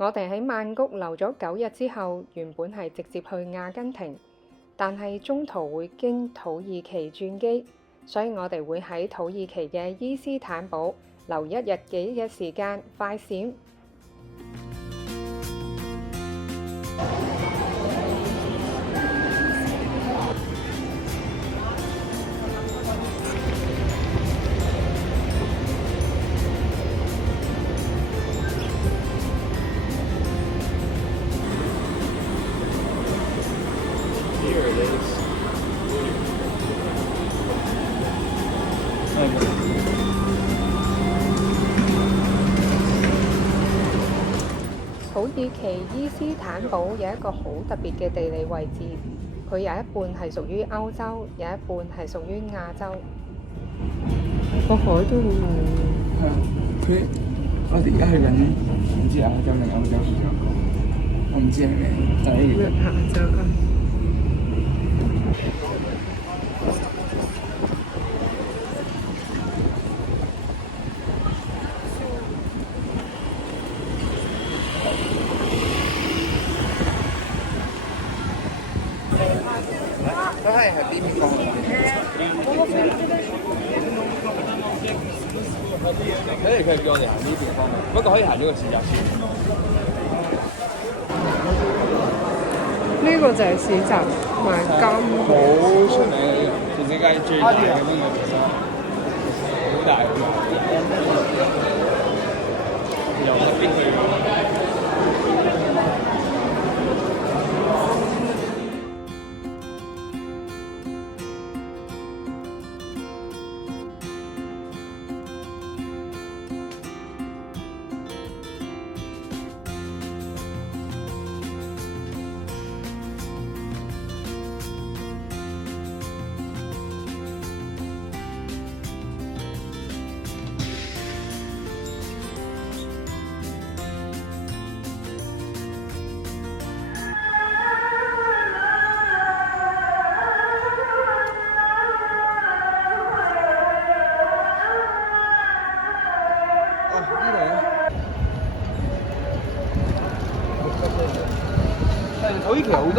我哋喺曼谷留咗9日之後，原本係直接去阿根廷，但係中途會經土耳其轉機，所以我哋會喺土耳其嘅伊斯坦堡留1日幾嘅時間快閃。土耳其伊斯坦堡有一個好特別嘅地理位置，佢有一半係屬於歐洲，有一半係屬於亞洲。個海都好靚。係啊，我哋而家去緊唔知亞洲定歐洲？我唔知係咩，但係亞洲啊。都係喺邊邊講？佢叫我哋行呢邊方面，不過可以行咗個市集先。呢個就係市集賣金，好出名嘅呢個，全世界最大嘅呢個其實好大㗎嘛。由邊去？土耳其好多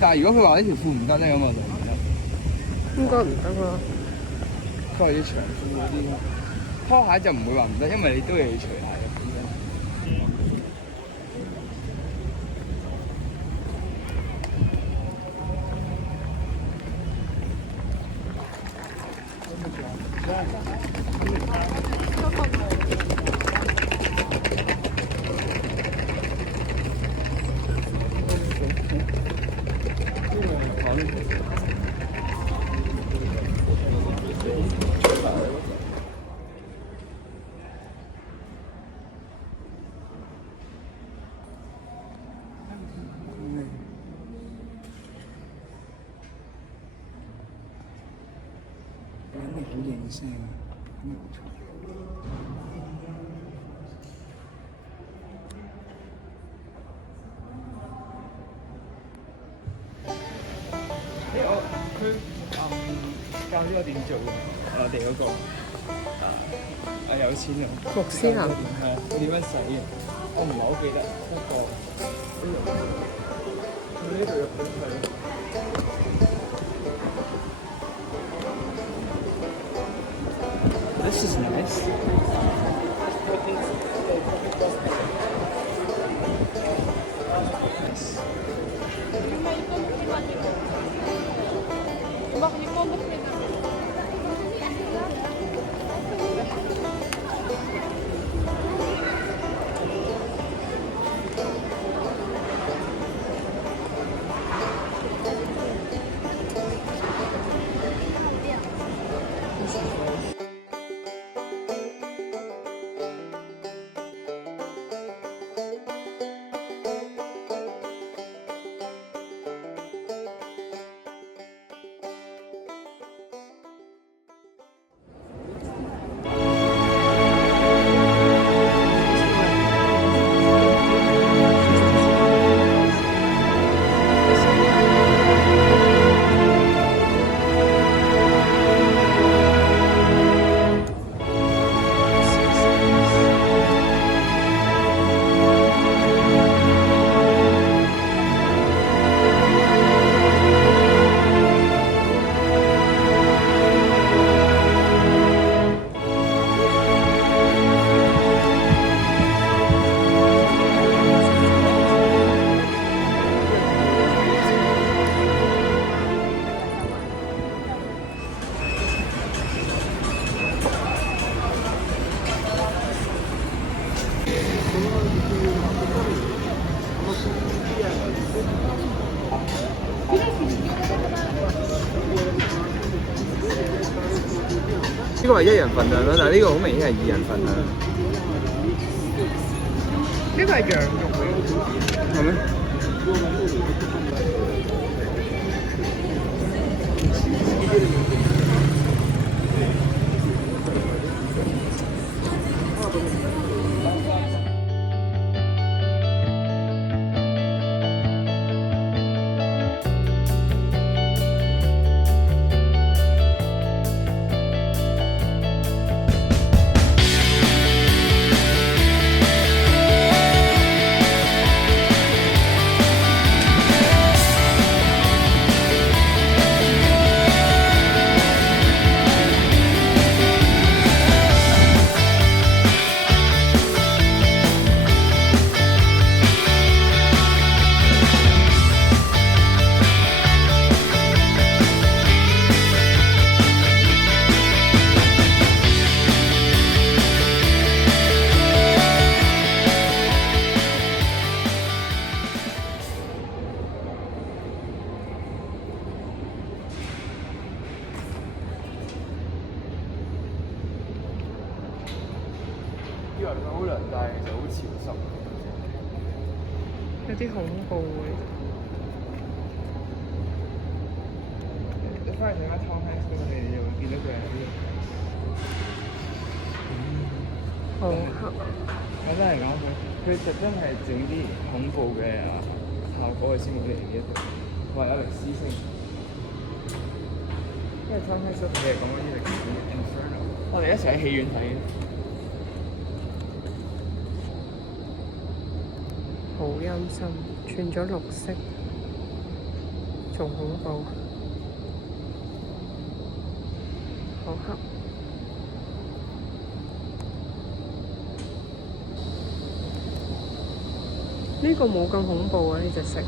但係如果佢話呢條褲唔得咧，咁我就唔得。應該唔得咯。都係啲長褲嗰啲，拖鞋就唔會話唔得，因為你都要除鞋嘅本身。肯定好應聲啊！冇錯。教咗我點做嘅，我哋嗰個有錢人穆斯林係啊，點樣洗嘅？我唔係好記得，不過佢呢度有本係。This is nice. 個係一人份量啦，但係呢個好明顯係二人份量。呢個係羊肉嚟係咩？以為佢好涼，但係其實好潮濕。有啲恐怖嘅。你翻嚟睇下 Tom Hanks 嗰個戲，你就會見到佢係呢個。好黑。我真係講佢特登係整啲恐怖嘅效果去先會嚟呢一度，同埋有歷史性。因為 Tom Hanks 嗰套戲係講緊啲歷史嘅 Inferno， 我哋一齊喺戲院睇。好陰森，轉咗綠色，仲恐怖，好黑。呢個冇咁恐怖啊！呢隻色，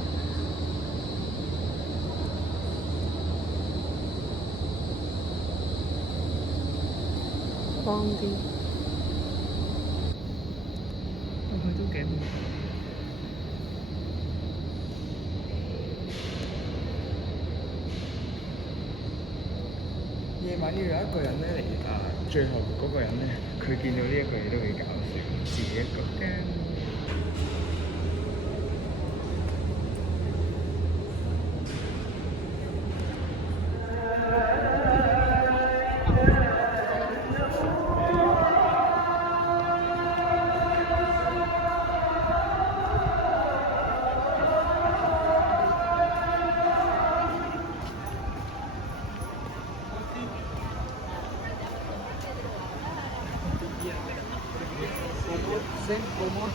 光啲。佢都幾恐怖。夜晚要有一個人咧嚟最後嗰個人咧，佢見到呢一個嘢都幾搞笑，自己一個。Sim, como